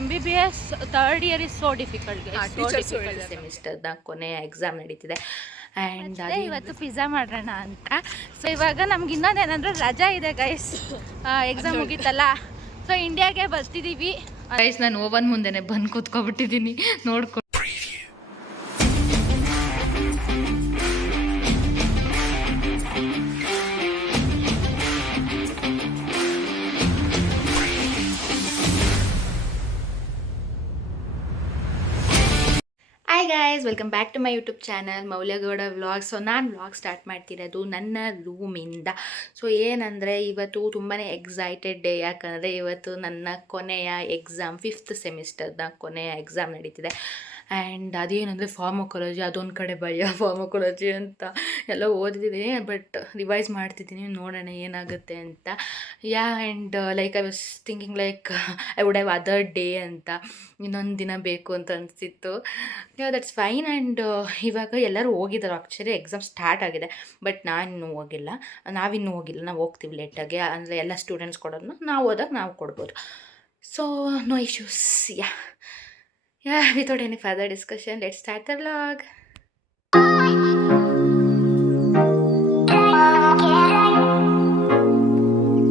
MBBS third year is so difficult. ಸೆಮಿಸ್ಟರ್ನ ಕೊನೆಯ exam ನಡೀತಿದೆ ಆ್ಯಂಡ್ ಇವತ್ತು ಪಿಜ್ಜಾ ಮಾಡೋಣ ಅಂತ. ಸೊ ಇವಾಗ ನಮ್ಗೆ ಇನ್ನೊಂದೇನಂದ್ರೆ ರಜಾ ಇದೆ ಗೈಸ್, ಎಕ್ಸಾಮ್ ಮುಗೀತಲ್ಲ. ಸೊ ಇಂಡಿಯಾಗೆ ಬರ್ತಿದ್ದೀವಿ ಗೈಸ್. ನಾನು ಓವನ್ ಮುಂದೆನೆ ಬಂದು ಕೂತ್ಕೊಬಿಟ್ಟಿದ್ದೀನಿ ನೋಡ್ಕೊಂಡು. Hi guys, welcome back to my YouTube channel Mouly Gowda vlog. So ನಾನು ವ್ಲಾಗ್ ಸ್ಟಾರ್ಟ್ ಮಾಡ್ತಿರೋದು ನನ್ನ ರೂಮಿಂದ. ಸೊ ಏನಂದರೆ ಇವತ್ತು ತುಂಬಾ ಎಕ್ಸೈಟೆಡ್ ಡೇ, ಯಾಕಂದರೆ ಇವತ್ತು ನನ್ನ ಕೊನೆಯ ಎಕ್ಸಾಮ್, 5th ಸೆಮಿಸ್ಟರ್ನ ಕೊನೆಯ ಎಕ್ಸಾಮ್ ನಡೀತಿದೆ. ಆ್ಯಂಡ್ ಅದೇನಂದರೆ ಫಾರ್ಮಕಾಲಜಿ, ಅದೊಂದು ಕಡೆ ಭಯ. ಫಾರ್ಮಕಾಲಜಿ ಅಂತ ಎಲ್ಲ ಓದಿದ್ದೀನಿ, ಬಟ್ ರಿವೈಸ್ ಮಾಡ್ತಿದ್ದೀನಿ, ನೋಡೋಣ ಏನಾಗುತ್ತೆ ಅಂತ. And like I was thinking like I would have other day ಅಂತ, ಇನ್ನೊಂದು ದಿನ ಬೇಕು ಅಂತ ಅನಿಸಿತ್ತು. That's fine. ಆ್ಯಂಡ್ ಇವಾಗ ಎಲ್ಲರೂ ಹೋಗಿದ್ದಾರೆ, ಆ್ಯಕ್ಚುಲಿ ಎಕ್ಸಾಮ್ ಸ್ಟಾರ್ಟ್ ಆಗಿದೆ, ಬಟ್ ನಾವಿನ್ನೂ ಹೋಗಿಲ್ಲ. ನಾವು ಹೋಗ್ತೀವಿ ಲೇಟಾಗಿ, ಅಂದರೆ ಎಲ್ಲ ಸ್ಟೂಡೆಂಟ್ಸ್ ಕೊಡೋದನ್ನ ನಾವು ಹೋದಾಗ ನಾವು ಕೊಡ್ಬೋದು. So no issues. Without any further discussion, let's start the vlog.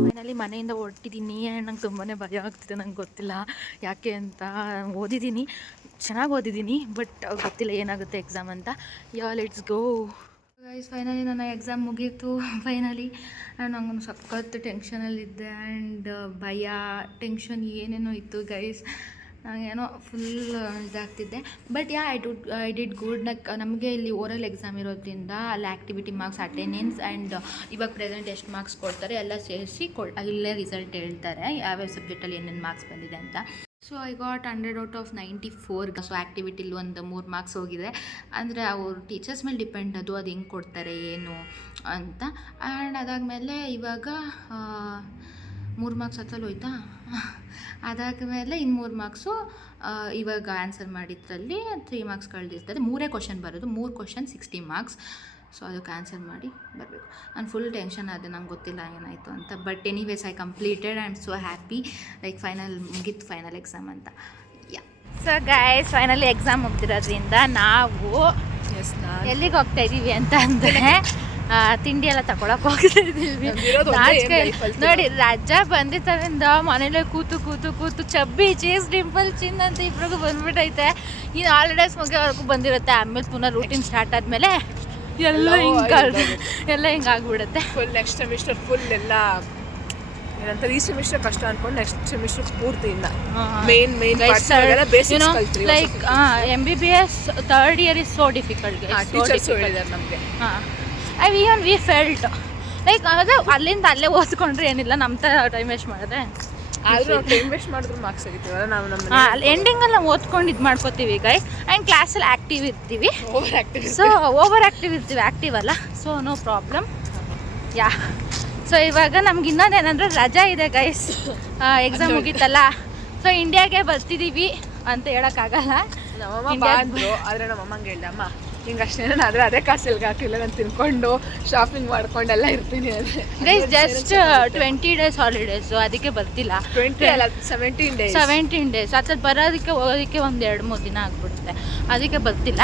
Finally ಮನೆಯಿಂದ ಹೊರಟಿದ್ದೀನಿ. ನಂಗೆ ತುಂಬಾ ಭಯ ಆಗ್ತಿದೆ, ನಂಗೆ ಗೊತ್ತಿಲ್ಲ ಯಾಕೆ ಅಂತ. ಓದಿದ್ದೀನಿ, ಚೆನ್ನಾಗಿ ಓದಿದ್ದೀನಿ, ಬಟ್ ಗೊತ್ತಿಲ್ಲ ಏನಾಗುತ್ತೆ ಎಕ್ಸಾಮ್ ಅಂತ. Let's go guys. ಫೈನಲಿ ನನ್ನ ಎಕ್ಸಾಮ್ ಮುಗೀತು ಫೈನಲಿ. ಆ್ಯಂಡ್ ನಂಗೊಂದು ಸಖತ್ತು ಟೆನ್ಷನಲ್ಲಿದ್ದೆ, ಆ್ಯಂಡ್ ಭಯ, ಟೆನ್ಷನ್ ಏನೇನೋ ಇತ್ತು ಗೈಸ್. ಏನೋ ಫುಲ್ ಇದಾಗ್ತಿದ್ದೆ. But I did good. ನಮಗೆ ಇಲ್ಲಿ ಓರಲ್ ಎಕ್ಸಾಮ್ ಇರೋದ್ರಿಂದ ಅಲ್ಲಿ ಆ್ಯಕ್ಟಿವಿಟಿ ಮಾರ್ಕ್ಸ್, ಅಟೆಂಡೆನ್ಸ್ ಆ್ಯಂಡ್ ಇವಾಗ ಪ್ರೆಸೆಂಟ್ ಎಷ್ಟು ಮಾರ್ಕ್ಸ್ ಕೊಡ್ತಾರೆ ಎಲ್ಲ ಸೇರಿಸಿ ಇಲ್ಲೇ ರಿಸಲ್ಟ್ ಹೇಳ್ತಾರೆ, ಯಾವ್ಯಾವ ಸಬ್ಜೆಕ್ಟಲ್ಲಿ ಏನೇನು ಮಾರ್ಕ್ಸ್ ಬಂದಿದೆ ಅಂತ. So I got 100 out of 94. So ಆ್ಯಕ್ಟಿವಿಟಿಲಿ ಒಂದು 3 ಮಾರ್ಕ್ಸ್ ಹೋಗಿದೆ. ಅಂದರೆ ಅವ್ರು ಟೀಚರ್ಸ್ ಮೇಲೆ ಡಿಪೆಂಡ್ ಅದು ಹೆಂಗೆ ಕೊಡ್ತಾರೆ ಏನು ಅಂತ. ಆ್ಯಂಡ್ ಅದಾದಮೇಲೆ ಇವಾಗ 3 ಮಾರ್ಕ್ಸ್ ಹತ್ತಲ್ಲಿ ಹೋಯ್ತಾ. ಅದಾದಮೇಲೆ ಇನ್ನು 3 ಮಾರ್ಕ್ಸು ಇವಾಗ ಆನ್ಸರ್ ಮಾಡಿದ್ರಲ್ಲಿ 3 ಮಾರ್ಕ್ಸ್ ಕಳೆದಿರ್ತದೆ. 3 ಕ್ವಶನ್ ಬರೋದು, 3 ಕ್ವಶನ್ 60 ಮಾರ್ಕ್ಸ್. ಸೊ ಅದಕ್ಕೆ ಆನ್ಸರ್ ಮಾಡಿ ಬರಬೇಕು. ನಾನು ಫುಲ್ ಟೆನ್ಷನ್ ಆದೆ, ನಂಗೆ ಗೊತ್ತಿಲ್ಲ ಏನಾಯಿತು ಅಂತ. But anyways I completed. I am so happy. Like final ಮುಗೀತು, ಫೈನಲ್ ಎಕ್ಸಾಮ್ ಅಂತ. ಸೊ ಗೈಸ್, ಫೈನಲಿ ಎಕ್ಸಾಮ್ ಮುಗ್ದಿರೋದ್ರಿಂದ ನಾವು ಎಲ್ಲಿಗೆ ಹೋಗ್ತಾ ಇದ್ದೀವಿ ಅಂತ ಅಂದರೆ ತಿಂಡಿ ಎಲ್ಲ ತಗೊಳಕ್ಕೆ ಹೋಗ್ತಾ ಇದ್ದೀವಿ. ನೋಡಿ, ರಜಾ ಬಂದಿದ್ದರಿಂದ ಮನೇಲೆ ಕೂತು ಚಬ್ಬಿ, ಚೀಸ್, ಡಿಂಪಲ್, ಚಿನ್ ಅಂತ ಇಬ್ರಿಗೂ ಬಂದ್ಬಿಟ್ಟೈತೆ. ಇನ್ನು ಹಾಲಿಡೇಸ್ ಮುಗಿಯೋವರೆಗೂ ಬಂದಿರುತ್ತೆ. ಆಮೇಲೆ ಪುನಃ ರೂಟೀನ್ ಸ್ಟಾರ್ಟ್ ಆದಮೇಲೆ ಎಲ್ಲ ಹಿಂಗೆ ಆಗ್ಬಿಡುತ್ತೆ. ಫುಲ್ ನೆಕ್ಸ್ಟ್ ಸೆಮಿಸ್ಟರ್ ಫುಲ್ ಎಲ್ಲ ಏನಂತಾರೆ, ಈ ಸೆಮಿಸ್ಟರ್ ಕಷ್ಟ ಅನ್ಕೊಂಡು ನೆಕ್ಸ್ಟ್ ಸೆಮಿಸ್ಟರ್ ಪೂರ್ತಿ ಇಲ್ಲ. Main like MBBS third year is so difficult. Teachers ಹೇಳಿದ್ದಾರೆ ನಮಗೆ. ಈವನ್ ವಿ ಫೆಲ್ಟ್ ಲೈಕ್ ಅದೇ ಅಲ್ಲಿಂದ ಅಲ್ಲೇ ಓದ್ಕೊಂಡ್ರೆ ಏನಿಲ್ಲ, ನಮ್ಮ ಥರ ಟೈಮ್ ವೇಸ್ಟ್ ಮಾಡಿದ್ರೆ. ಆದರೂ ನಾವು ಟೈಮ್ ವೇಸ್ಟ್ ಮಾಡಿದ್ರು ಮಾರ್ಕ್ಸ್ ಆಗಿರ್ತೀವಲ್ಲ ನಾವು. ನಮ್ಮ ಎಂಡಿಂಗಲ್ಲಿ ನಾವು ಓದ್ಕೊಂಡು ಇದು ಮಾಡ್ಕೋತೀವಿ ಗೈಸ್. ಆ್ಯಂಡ್ ಕ್ಲಾಸಲ್ಲಿ ಆ್ಯಕ್ಟಿವ್ ಇರ್ತೀವಿ, ಓವರ್ ಆ್ಯಕ್ಟಿವ್ ಇರ್ತೀವಿ, ಆ್ಯಕ್ಟಿವ್ ಅಲ್ಲ. So no problem. ಸೊ ಇವಾಗ ನಮ್ಗೆ ಇನ್ನೊಂದೇನಂದ್ರೆ ರಜಾ ಇದೆ ಗೈಸ್, ಎಕ್ಸಾಮ್ ಮುಗೀತಲ್ಲ. ಸೊ ಇಂಡಿಯಾಗೆ ಬರ್ತಿದ್ದೀವಿ ಅಂತ ಹೇಳೋಕ್ಕಾಗಲ್ಲ. ನಮ್ಮಮ್ಮ ಬಂದರು, ಆದರೆ ನಮ್ಮಮ್ಮಂಗೆ ಹೇಳ್ದೆ, ಅಮ್ಮ ಹಿಂಗೆ ಅಷ್ಟೇನಾದ್ರೆ ಅದೇ ಕಾಸಲ್ಗೆ ಹಾಕಿಲ್ಲ, ನಾನು ತಿನ್ಕೊಂಡು ಶಾಪಿಂಗ್ ಮಾಡ್ಕೊಂಡೆಲ್ಲ ಇರ್ತೀನಿ. ಅದೇ ಗೈಸ್ ಜಸ್ಟ್ 20 days ಹಾಲಿಡೇಸು, ಅದಕ್ಕೆ ಬರ್ತಿಲ್ಲ. 20 ಅಲ್ಲ 17 days. ಅದ್ರಲ್ಲಿ ಬರೋದಕ್ಕೆ ಹೋಗೋದಕ್ಕೆ ಒಂದು 2-3 ದಿನ ಆಗ್ಬಿಡುತ್ತೆ, ಅದಕ್ಕೆ ಬರ್ತಿಲ್ಲ.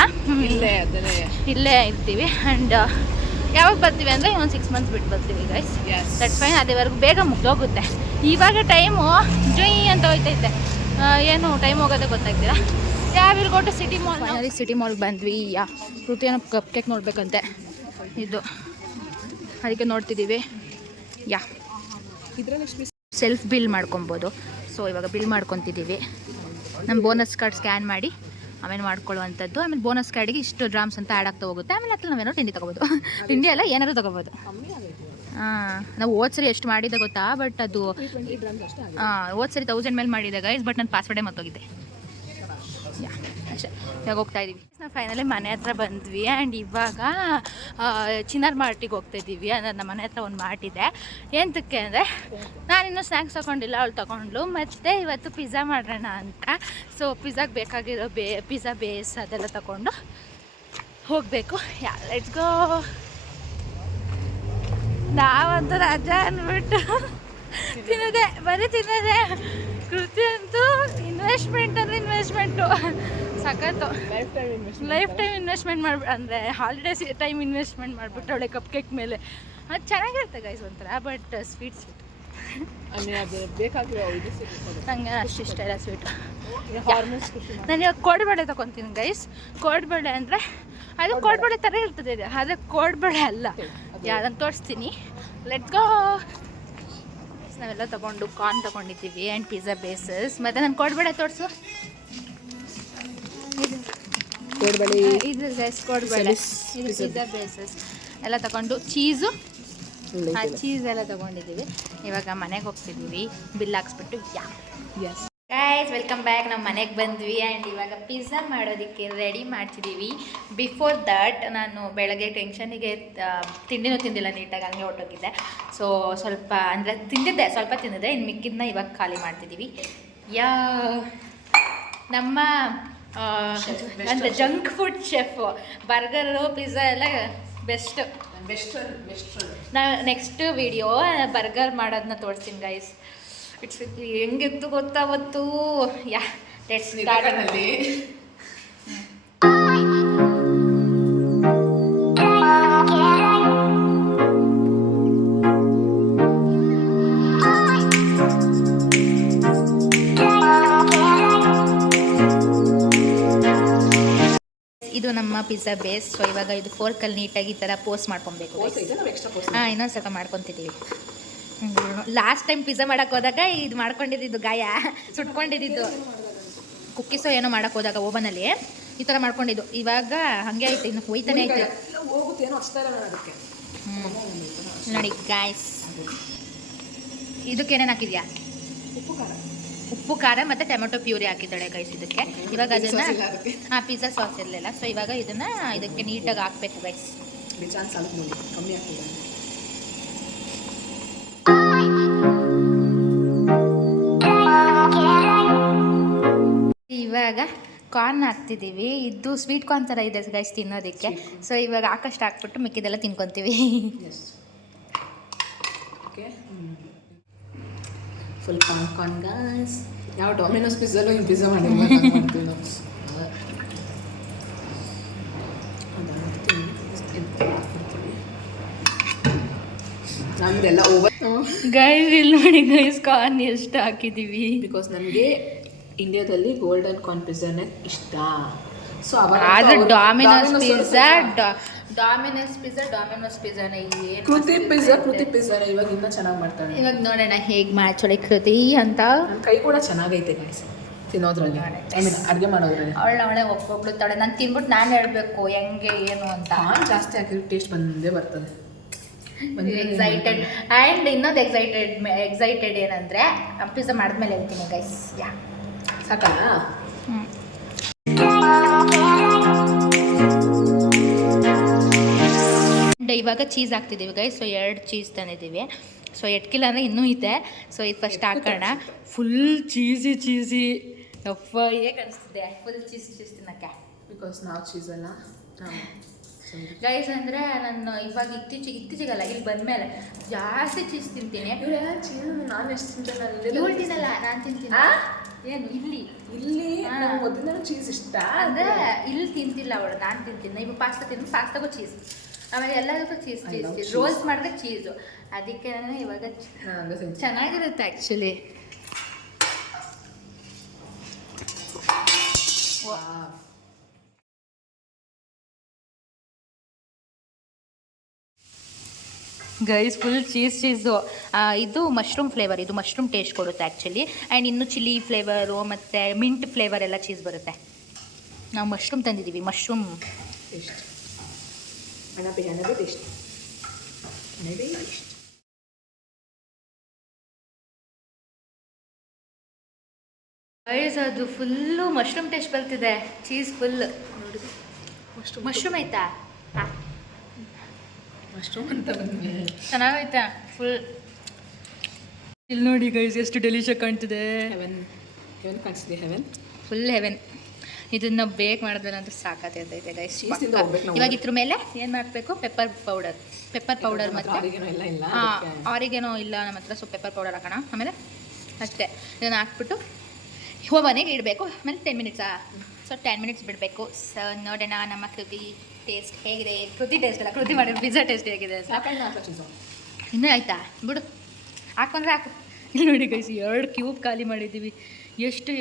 ಇಲ್ಲೇ ಇರ್ತೀವಿ. ಆ್ಯಂಡ್ ಯಾವಾಗ ಬರ್ತೀವಿ ಅಂದರೆ ಒಂದು 6 months ಬಿಟ್ಟು ಬರ್ತೀವಿ ಗೈಸ್. That fine. ಅದೇವರೆಗೂ ಬೇಗ ಮುಗ್ದೋಗುತ್ತೆ. ಇವಾಗ ಟೈಮು ಜೊಯ್ ಅಂತ ಹೋಯ್ತೈತೆ, ಏನು ಟೈಮ್ ಹೋಗೋದೇ ಗೊತ್ತಾಗ್ತೀರಾ. Will go to city mall. Finally city ಮಾಲ್ಗೆ ಬಂದ್ವಿ. ಶ್ರುತಿಯನ್ನು ಕಪ್ ಕೇಕ್ ನೋಡ್ಬೇಕಂತೆ, ಇದು ಅದಕ್ಕೆ ನೋಡ್ತಿದ್ದೀವಿ. ಇದರಲ್ಲಿ ಸೆಲ್ಫ್ ಬಿಲ್ ಮಾಡ್ಕೊಬೋದು. ಸೊ ಇವಾಗ ಬಿಲ್ ಮಾಡ್ಕೊತಿದ್ದೀವಿ. ನಮ್ಮ ಬೋನಸ್ ಕಾರ್ಡ್ ಸ್ಕ್ಯಾನ್ ಮಾಡಿ ಆಮೇಲೆ ಮಾಡ್ಕೊಳ್ಳುವಂಥದ್ದು. ಆಮೇಲೆ ಬೋನಸ್ ಕಾರ್ಡಿಗೆ ಇಷ್ಟು ಡ್ರಾಮ್ಸ್ ಅಂತ ಆ್ಯಡ್ ಆಗ್ತಾ ಹೋಗುತ್ತೆ. ಆಮೇಲೆ ಹತ್ರ ನಾವೇನೋ ತಿಂಡಿ ತೊಗೋಬೋದು. ತಿಂಡಿ ಎಲ್ಲ ಏನಾದರೂ ತೊಗೋಬೋದು. ನಾವು ಹೋದ್ಸರಿ ಎಷ್ಟು ಮಾಡಿದೆ ಗೊತ್ತಾ, ಬಟ್ ಅದು ಹೋದ್ಸರಿ 1000 ಮೇಲೆ ಮಾಡಿದೆ ಗೈಸ್. ಬಟ್ ನಾನು ಪಾಸ್ವರ್ಡೇ ಮರ್ತೋಗಿದ್ದೆ. ಅಷ್ಟೇ. ಇವಾಗ ಹೋಗ್ತಾ ಇದ್ದೀವಿ. ನಾವು ಫೈನಲಿ ಮನೆ ಹತ್ರ ಬಂದ್ವಿ. ಆ್ಯಂಡ್ ಇವಾಗ ಚಿನ್ನಾರ್ ಮಾರ್ಟಿಗೆ ಹೋಗ್ತಾಯಿದ್ದೀವಿ. ಅಂದರೆ ನಮ್ಮ ಮನೆ ಹತ್ರ ಒಂದು ಮಾರ್ಟ್ ಇದೆ. ಎಂತಕ್ಕೆ ಅಂದರೆ ನಾನಿನ್ನೂ ಸ್ನ್ಯಾಕ್ಸ್ ತೊಗೊಂಡಿಲ್ಲ, ಅವಳು ತೊಗೊಂಡ್ಲು. ಮತ್ತು ಇವತ್ತು ಪಿಜ್ಜಾ ಮಾಡೋಣ ಅಂತ. ಸೊ ಪಿಜ್ಜಾಗೆ ಬೇಕಾಗಿರೋ ಪಿಜ್ಜಾ ಬೇಸ್ ಅದೆಲ್ಲ ತೊಗೊಂಡು ಹೋಗಬೇಕು. Let's go. ನಾವಂತೂ ರಜಾ ಅಂದ್ಬಿಟ್ಟು ತಿನ್ನೋದೆ, ಬರೀ ತಿನ್ನೋದೆ. ಕೃತಿ ಅಂತೂ ಇನ್ವೆಸ್ಟ್ಮೆಂಟ್ ಇನ್ವೆಸ್ಟ್ಮೆಂಟು ಸಖತ್ತು. ಲೈಫ್ ಟೈಮ್ ಇನ್ವೆಸ್ಟ್ಮೆಂಟ್ ಅಂದರೆ ಹಾಲಿಡೇಸ್ ಟೈಮ್ ಇನ್ವೆಸ್ಟ್ಮೆಂಟ್ ಮಾಡಿಬಿಟ್ಟು ಅವಳೆ ಕಪ್ ಕೇಕ್ ಮೇಲೆ ಅದು ಚೆನ್ನಾಗಿರುತ್ತೆ ಗೈಸ್ ಒಂಥರ. ಬಟ್ ಸ್ವೀಟ್ ಅದು ಬೇಕಾಗಿರೋ ನಂಗೆ ಅಷ್ಟು ಇಷ್ಟ ಇಲ್ಲ ಸ್ವೀಟ್. ನಾನು ಇವಾಗ ಕೋಡ್ಬಳೆ ತೊಗೊತೀನಿ ಗೈಸ್. ಕೋಡ್ಬಳೆ ಅಂದರೆ ಅದು ಕೋಡ್ಬಳೆ ಥರ ಇರ್ತದೆ ಇದು, ಆದರೆ ಕೋಡ್ಬಳೆ ಅಲ್ಲ. ಯಾವ್ದನ್ನು ತೋರಿಸ್ತೀನಿ, ಲೆಟ್ಸ್ ಗೋ. ನಾವೆಲ್ಲ ತೊಗೊಂಡು ಕಾರ್ನ್ ತೊಗೊಂಡಿದ್ದೀವಿ ಆ್ಯಂಡ್ ಪಿಜ್ಜಾ ಬೇಸಸ್. ಮತ್ತು ನಾನು ಕೋಡ್ಬಳೆ ತೋರಿಸು. ಇದು ಗೈಸ್ ಕೋಡ್ಬಳೆ, ಇದು ಪಿಜ್ಜಾ ಬೇಸಸ್ ಎಲ್ಲ ತೊಗೊಂಡು ಚೀಸು ಚೀಸ್ ಎಲ್ಲ ತೊಗೊಂಡಿದ್ದೀವಿ. ಇವಾಗ ಮನೆಗೆ ಹೋಗ್ತಿದ್ದೀವಿ, ಬಿಲ್ ಹಾಕ್ಸ್ಬಿಟ್ಟು. Guys welcome back. ನಾವು ಮನೆಗೆ ಬಂದ್ವಿ ಆ್ಯಂಡ್ ಇವಾಗ ಪಿಜ್ಜಾ ಮಾಡೋದಕ್ಕೆ ರೆಡಿ ಮಾಡ್ತಿದ್ದೀವಿ. ಬಿಫೋರ್ ದ್ಯಾಟ್ ನಾನು ಬೆಳಗ್ಗೆ ಟೆನ್ಷನಿಗೆ ತಿಂಡಿನೂ ತಿಂದಿಲ್ಲ ನೀಟಾಗಿ, ಹಂಗೆ ಹೊಟ್ಟೋಗಿದ್ದೆ. ಸೊ ಸ್ವಲ್ಪ ಅಂದರೆ ತಿಂದಿದ್ದೆ, ಸ್ವಲ್ಪ ತಿಂದಿದ್ದೆ, ಇನ್ನು ಮಿಕ್ಕಿದ್ನ ಇವಾಗ ಖಾಲಿ ಮಾಡ್ತಿದ್ದೀವಿ. ನಮ್ಮ ಅಂದರೆ junk food chef, burger pizza ಎಲ್ಲ ಬೆಸ್ಟ್. ನಾ ನೆಕ್ಸ್ಟ್ ವಿಡಿಯೋ ಬರ್ಗರ್ ಮಾಡೋದನ್ನ ತೋರಿಸ್ತೀನಿ ಗೈಸ್. ಇಟ್ಸ್ ಹೆಂಗಿತ್ತು ಗೊತ್ತಾವತ್ತು. Let's start. ಇದು ನಮ್ಮ ಪಿಜ್ಜಾ ಬೇಸ್. ಸೊ ಇವಾಗ ಇದು ಫೋರ್ಕಲ್ಲಿ ನೀಟಾಗಿ ಈ ಥರ ಪೋಸ್ಟ್ ಮಾಡ್ಕೊಬೇಕು. ಹಾಂ, ಇನ್ನೊಂದು ಸ್ವಲ್ಪ ಮಾಡ್ಕೊತಿದ್ದೀವಿ. ಲಾಸ್ಟ್ ಟೈಮ್ ಪಿಜ್ಜಾ ಮಾಡೋಕ್ಕೆ ಹೋದಾಗ ಇದು ಮಾಡ್ಕೊಂಡಿದ್ದು ಗಾಯ ಸುಟ್ಕೊಂಡಿದ್ದು, ಕುಕ್ಕೀಸೋ ಏನೋ ಮಾಡೋಕ್ಕೆ ಹೋದಾಗ ಓವನಲ್ಲಿ ಈ ಥರ ಮಾಡ್ಕೊಂಡಿದ್ದು. ಇವಾಗ ಹಾಗೆ ಆಯ್ತು, ಇನ್ನು ಹೋಯ್ತಾನೆ ಆಯ್ತು. ನೋಡಿ ಗಾಯ್ಸ್, ಇದಕ್ಕೇನೇನು ಹಾಕಿದ್ಯಾ? ಉಪ್ಪು ಖಾರ ಮತ್ತು ಟೊಮೆಟೊ ಪ್ಯೂರಿ ಹಾಕಿದ್ದಾಳೆ ಗೈಸ್ ಇದಕ್ಕೆ. ಇವಾಗ ಅದನ್ನು ಪಿಜ್ಜಾ ಸಾಸ್ ಇರಲಿಲ್ಲ. ಸೊ ಇವಾಗ ಇದನ್ನು ಇದಕ್ಕೆ ನೀಟಾಗಿ ಹಾಕ್ಬೇಕು ಗೈಸ್. ಇವಾಗ ಕಾರ್ನ್ ಹಾಕ್ತಿದ್ದೀವಿ. ಇದು ಸ್ವೀಟ್ ಕಾರ್ನ್ ಥರ ಇದೆ ಗೈಸ್ ತಿನ್ನೋದಕ್ಕೆ. ಸೊ ಇವಾಗ ಹಾಕಷ್ಟು ಹಾಕ್ಬಿಟ್ಟು ಮಿಕ್ಕಿದೆಲ್ಲ ತಿನ್ಕೊತೀವಿ. Full popcorn guys. ಯಾವ ಡೊಮಿನೋಸ್ ಪಿಜ್ಜಾಲು ಹಿಂಗೆ ಪಿಜ್ಜಾ ಮಾಡಿದ್ವಿ ನಮ್ದೆಲ್ಲ ಓವರ್ ಗೈಸ್. ಇಲ್ಲಿ ನೋಡಿ ಗೈಸ್, ಕಾರ್ನ್ ಎಷ್ಟು ಹಾಕಿದ್ದೀವಿ. ಬಿಕಾಸ್ ನನಗೆ ಇಂಡಿಯಾದಲ್ಲಿ ಗೋಲ್ಡನ್ ಕಾರ್ನ್ ಪಿಜ್ಜಾನೇ ಇಷ್ಟ. ಸೊ ಅದು ಡಾಮಿನೋಸ್ ಪಿಜ್ಜಾನೇ. ಕೃತಿ ಪಿಜ್ಜಾನೇ ಇವಾಗ ಇನ್ನೂ ಚೆನ್ನಾಗಿ ಮಾಡ್ತಾಳೆ. ಇವಾಗ ನೋಡೋಣ ಹೇಗೆ ಮಾಡ್ಸೋಳೆ ಕೃತಿ ಅಂತ. ನನ್ನ ಕೈ ಕೂಡ ಚೆನ್ನಾಗೈತೆ ಗೈಸ್ ತಿನ್ನೋದ್ರಲ್ಲಿ, ಅಡುಗೆ ಮಾಡೋದ್ರಲ್ಲಿ. ಅವಳೆ ಒಪ್ಕೊಬಿಡ್ತಾಳೆ. ನಾನು ತಿನ್ಬಿಟ್ಟು ನಾನು ಹೇಳಬೇಕು ಹೆಂಗೆ ಏನು ಅಂತ. ಜಾಸ್ತಿ ಹಾಕಿದ್ರೆ ಟೇಸ್ಟ್ ಬಂದೇ ಬರ್ತದೆ. ಎಕ್ಸೈಟೆಡ್. ಆ್ಯಂಡ್ ಇನ್ನೊಂದು ಎಕ್ಸೈಟೆಡ್ ಏನಂದರೆ ಪಿಜ್ಜಾ ಮಾಡಿದ್ಮೇಲೆ ಹೇಳ್ತೀನಿ ಗೈಸ್. ಸಾಕಾ? ಇವಾಗ ಚೀಸ್ ಹಾಕ್ತಿದ್ದೀವಿ ಗೈಸ್. ಸೊ 2 ಚೀಸ್ ತಂದಿದ್ದೀವಿ. ಸೊ 2 ಕಿಲೋ ಅಂದರೆ ಇನ್ನೂ ಇದೆ. ಸೊ ಇದು ಫಸ್ಟ್ ಹಾಕೋಣ. ಫುಲ್ ಚೀಸಿ ಅಪ್ಪ ಹೇಗೆ ಅನಿಸ್ತಿದೆ ಫುಲ್ ಚೀಸ್ ತಿನ್ನೋಕ್ಕೆ. ಬಿಕಾಸ್ ನಾವು ಚೀಸಲ್ಲ ಗೈಸ್. ಅಂದರೆ ನಾನು ಇವಾಗ ಇತ್ತೀಚೆಗಲ್ಲ, ಇಲ್ಲಿ ಬಂದಮೇಲೆ ಜಾಸ್ತಿ ಚೀಸ್ ತಿಂತೀನಿ. ನಾನು ಎಷ್ಟು ತಿಂತೇನೆ? ಇವಳು ತಿನ್ನಲ್ಲ, ನಾನು ತಿಂತೀನಿ. ಏನು ಇಲ್ಲಿ ಮೊದಲು ಚೀಸ್ ಇಷ್ಟ ಅಂದರೆ ಇಲ್ಲಿ ತಿಂತಿಲ್ಲ ಅವಳು, ನಾನು ತಿಂತೀನಿ. ಇವಾಗ ಪಾಸ್ತಾ ತಿಂದು ಪಾಸ್ತಾಗೂ ಚೀಸ್, ಆಮೇಲೆ ಎಲ್ಲದಕ್ಕೂ ಚೀಸ್ ರೋಲ್ಸ್ ಮಾಡಿದ್ರೆ ಚೀಸು. ಅದಕ್ಕೆ ಇವಾಗ ಚೆನ್ನಾಗಿರುತ್ತೆ ಆ್ಯಕ್ಚುಲಿ. Guys full cheese. ಇದು ಮಶ್ರೂಮ್ ಫ್ಲೇವರ್, ಇದು ಮಶ್ರೂಮ್ ಟೇಸ್ಟ್ ಕೊಡುತ್ತೆ ಆ್ಯಕ್ಚುಲಿ. ಆ್ಯಂಡ್ ಇನ್ನು ಚಿಲ್ಲಿ ಫ್ಲೇವರು ಮತ್ತು ಮಿಂಟ್ ಫ್ಲೇವರ್ ಎಲ್ಲ ಚೀಸ್ ಬರುತ್ತೆ. ನಾವು ಮಶ್ರೂಮ್ ತಂದಿದ್ದೀವಿ. ಮಶ್ರೂಮ್ ಟೇಸ್ಟ್ ಟೇಸ್ಟ್ ಗೈಸ್ ಅದು ಫುಲ್ಲು ಮಶ್ರೂಮ್ ಟೇಸ್ಟ್ ಬರ್ತಿದೆ. ಚೀಸ್ ಫುಲ್ ನೋಡಿ. ಮಶ್ರೂಮ್ ಆಯ್ತಾ? ಹಾಂ, ಮಶ್ರೂಮ್ ಅಂತ ಬಂದಿದೆ. ಚೆನ್ನಾಗೈತಾ ಫುಲ್. ಇಲ್ಲಿ ನೋಡಿ ಗೈಸ್ ಎಷ್ಟು ಡೆಲಿಷಿಯಸ್ ಕಾಣ್ತಿದೆ. ಹೆವೆನ್ ಕಾಣಿಸ್ತಿದೆ. Full heaven. ಇದನ್ನು ಬೇಕ್ ಮಾಡಿದ್ರೆ ಅಂತ ಸಾಕಾಗ್ತೈತೆ ಗೈಸ್. ಇವಾಗ ಇದ್ರ ಮೇಲೆ ಏನು ಮಾಡಬೇಕು? ಪೆಪ್ಪರ್ ಪೌಡರ್ ಮತ್ತು ಆರಿಗೇನೋ ಇಲ್ಲ ನಮ್ಮ ಹತ್ರ. ಸೊ ಪೆಪ್ಪರ್ ಪೌಡರ್ ಹಾಕೋಣ. ಆಮೇಲೆ ಅಷ್ಟೇ ಇದನ್ನು ಹಾಕ್ಬಿಟ್ಟು ಮನೆಗೆ ಇಡಬೇಕು ಆಮೇಲೆ 10 ಮಿನಿಟ್ಸಾ. ಸೊ 10 ಮಿನಿಟ್ಸ್ ಬಿಡಬೇಕು. ಸೊ ನೋಡೋಣ ನಮ್ಮ ಕೃತಿ ಟೇಸ್ಟ್ ಹೇಗಿದೆ. ಕೃತಿ ಟೇಸ್ಟ್ ಅಲ್ಲ, ಕೃತಿ ಮಾಡಿರೋ ಪಿಜ್ಜಾ ಟೇಸ್ಟ್ ಹೇಗಿದೆ ಅಂತ. ಇನ್ನೂ ಆಯ್ತಾ ಬಿಡು, ಹಾಕೊಂಡ್ರೆ ಹಾಕು. ನೋಡಿ ಗೈಸ್ 2 ಕ್ಯೂಬ್ ಖಾಲಿ ಮಾಡಿದ್ದೀವಿ. ಎಷ್ಟು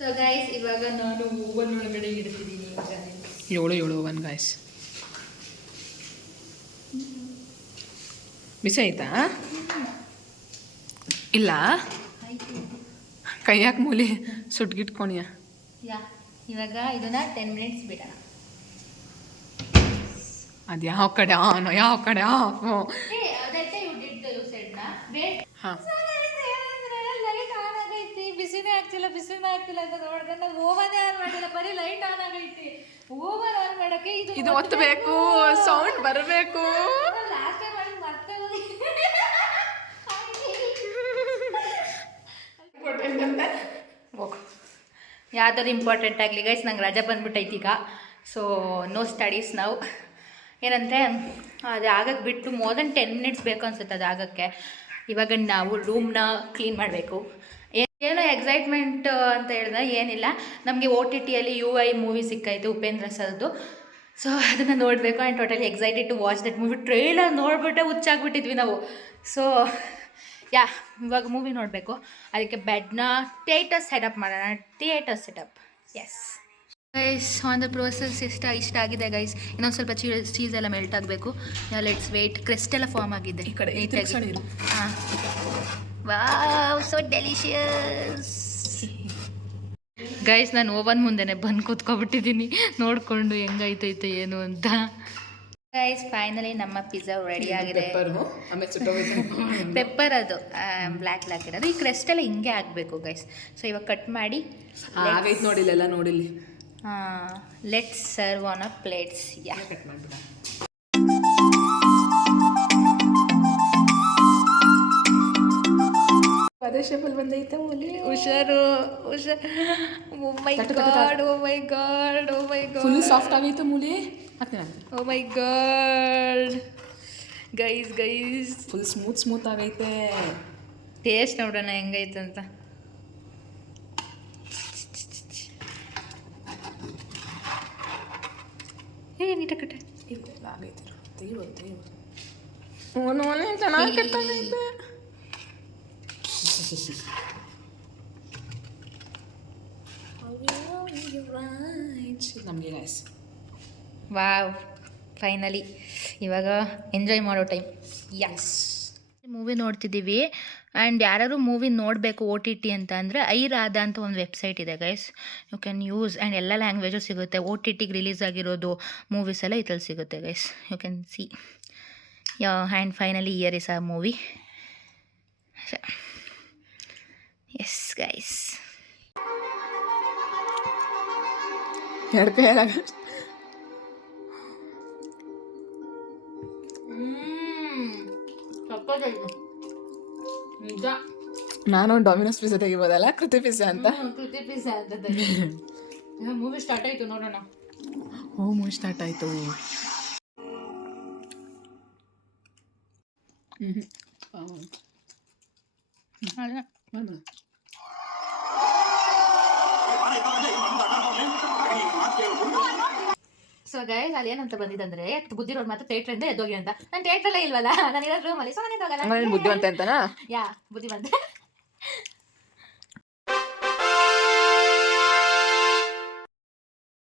ಸೊ ಗೈಸ್ ಇವಾಗ ನಾನು ಓವನ್ ಒಳಗಡೆ ಇಡ್ತಿದ್ದೀನಿ. 7 ಓವನ್ ಗಾಯ್ಸ್. ಬಿಸಿ ಆಯ್ತಾ? ಇಲ್ಲ ಕೈಯಾಕ ಮೂಲಿ ಸುಟ್ಗಿಟ್ಕೊಣಿಯ. ಇವಾಗ ಇದನ್ನ 10 ಮಿನಿಟ್ಸ್ ಬಿಡೋಣ. ಅದು ಯಾವ ಕಡೆ ಆನೋ ಯಾವ ಕಡೆ ಆಫು. ಹಾಂ ಬಿಸಿನೇ ಆಗ್ತಿಲ್ಲ ಅಂತ ನೋಡ್ಕೊಂಡು ಓವನೇ ಆನ್ ಮಾಡಿಲ್ಲ, ಬರೀ ಲೈಟ್ ಆನ್ ಆಗೈತಿ. ಓವನ್ ಆನ್ ಮಾಡಕ್ಕೆ ಇದು ಒತ್ತಬೇಕು, ಸೌಂಡ್ ಬರಬೇಕು. ಲಾಸ್ಟ್ ಟೈಮ್ ಮಾಡಿ ಮತ್ತೆ ಯಾವ್ದಾದ್ರು ಇಂಪಾರ್ಟೆಂಟ್ ಆಗಲಿ ಗೈಸ್, ನಂಗೆ ರಜೆ ಬಂದ್ಬಿಟ್ಟೈತಿ ಈಗ. ಸೊ ನೋ ಸ್ಟಡೀಸ್ ನಾವು. ಏನಂದರೆ ಅದು ಆಗಕ್ಕೆ ಬಿಟ್ಟು ಮೋರ್ ದೆನ್ 10 ಮಿನಿಟ್ಸ್ ಬೇಕು ಅನ್ಸುತ್ತೆ ಅದು ಆಗೋಕ್ಕೆ. ಇವಾಗ ನಾವು ರೂಮ್ನ ಕ್ಲೀನ್ ಮಾಡಬೇಕು. ಏನೋ ಎಕ್ಸೈಟ್ಮೆಂಟ್ ಅಂತ ಹೇಳಿದ್ರೆ ಏನಿಲ್ಲ, ನಮಗೆ OTTಯಲ್ಲಿ UI ಮೂವಿ ಸಿಕ್ಕಾಯಿತು ಉಪೇಂದ್ರ ಸರ್ದು. ಸೊ ಅದನ್ನು ನೋಡಬೇಕು. And totally excited to watch that movie. Trailer ನೋಡ್ಬಿಟ್ಟೆ ಹುಚ್ಚಾಗ್ಬಿಟ್ಟಿದ್ವಿ ನಾವು. ಸೊ ಇವಾಗ ಮೂವಿ ನೋಡಬೇಕು. ಅದಕ್ಕೆ ಬೆಡ್ನ ಥಿಯೇಟರ್ ಸೆಟಪ್ ಮಾಡೋಣ. Theatre setup yes guys. On the process ಇಷ್ಟ ಆಗಿದೆ ಗೈಸ್. ಇನ್ನೊಂದು ಸ್ವಲ್ಪ ಚೀಸ್ ಎಲ್ಲ ಮೆಲ್ಟ್ ಆಗಬೇಕು. Let's wait. ಕ್ರೆಸ್ಟ್ ಎಲ್ಲ ಫಾರ್ಮ್ ಆಗಿದೆ ಈ ಕಡೆ ನೀಟಾಗಿ. ಹಾಂ ವಾವ್ ಸೊ ಡೆಲಿಷಿಯಸ್ ಗೈಸ್. ನಾನು ಓವನ್ ಮುಂದೆನೆ ಬಂದು ಕೂತ್ಕೊಬಿಟ್ಟಿದ್ದೀನಿ ನೋಡಿಕೊಂಡು ಹೆಂಗೈತೈತೆ ಏನು ಅಂತ. ಗೈಸ್ ಫೈನಲಿ ನಮ್ಮ ಪಿಜ್ಜಾ ರೆಡಿ ಆಗಿದೆ. ಪೆಪ್ಪರ್ ಅದು ಬ್ಲ್ಯಾಕ್ ಇರೋದು. ಈ ಕ್ರೆಸ್ಟ್ ಎಲ್ಲ ಹಿಂಗೆ ಆಗಬೇಕು ಗೈಸ್. ಸೊ ಇವಾಗ ಕಟ್ ಮಾಡಿ ಆಗೈತೆ ನೋಡಿಲ್ಲ ನೋಡಿಲ್ಲಿ. Let's serve on a plates. Cut ಮಾಡಿಬಿಡ. ಅದೇ ಶೇಪಲ್ಲಿ ಬಂದೈತೆ ಮೂಲಿ. ಹುಷಾರು. Oh my God, oh my God, oh my God. Full soft ಆಗೈತೆ ಮೂಲಿ. Oh my God guys full smooth ಆಗೈತೆ. ಟೇಸ್ಟ್ ನೋಡೋಣ ಹೆಂಗೈತೆ ಅಂತ. ನೀಟಾಗಿ ಕಟ್ಟೆ. ಆಗೈತೆ ಚೆನ್ನಾಗಿ ಕಟ್ಟಾಗೈತೆ. ನಮಗೆ ಗೈಸ್ ವಾವ್ ಫೈನಲಿ ಇವಾಗ ಎಂಜಾಯ್ ಮಾಡೋ ಟೈಮ್. ಯಸ್ ಮೂವಿ ನೋಡ್ತಿದ್ದೀವಿ. ಆ್ಯಂಡ್ ಯಾರಾದ್ರು ಮೂವಿ ನೋಡಬೇಕು OTT ಅಂತ ಅಂದರೆ ಐರಾಧಾ ಅಂತ ಒಂದು ವೆಬ್ಸೈಟ್ ಇದೆ guys. You can use. And ಎಲ್ಲ ಲ್ಯಾಂಗ್ವೇಜು ಸಿಗುತ್ತೆ. OTTಗೆ ರಿಲೀಸ್ ಆಗಿರೋದು ಮೂವೀಸ್ ಎಲ್ಲ ಇದ್ರಲ್ಲಿ ಸಿಗುತ್ತೆ guys. You can see. And finally here is a movie. Yes guys. 2 ಕೈಯಾಗ ನಿಜ. ನಾನು ಡಾಮಿನೋಸ್ ಪಿಜ್ಜಾ ತೆಗಿಬೋದಲ್ಲ, ಕೃತಿ ಪಿಜ್ಜಾ ಅಂತ. ಕೃತಿ ಪಿಜ್ಜಾ ಅಂತ ಮೂವಿ ಸ್ಟಾರ್ಟ್ ಆಯಿತು ನೋಡೋಣ. ಮೂವಿ ಸ್ಟಾರ್ಟ್ ಆಯಿತು. ಸೊ ಗೈಸ್ ಅಲ್ಲಿ ಏನಂತ ಬಂದಿದ್ದಂದ್ರೆ ಬುದ್ಧಿರೋರು ಮಾತ್ರ ಥಿಯೇಟ್ರಿಂದ ಎದ್ದೋಗಿ ಅಂತ. ನಾನು ಥಿಯೇಟ್ರಲ್ಲೇ ಇಲ್ವಲ್ಲ, ನಾನು ಇರೋ ರೂಮಲ್ಲಿ. ಸೊ ನಾನು ಎದ್ದೋಗಲ್ಲ. ಬುದ್ಧಿವಂತ ಅಂತನಾ? ಬುದ್ಧಿವಂತ.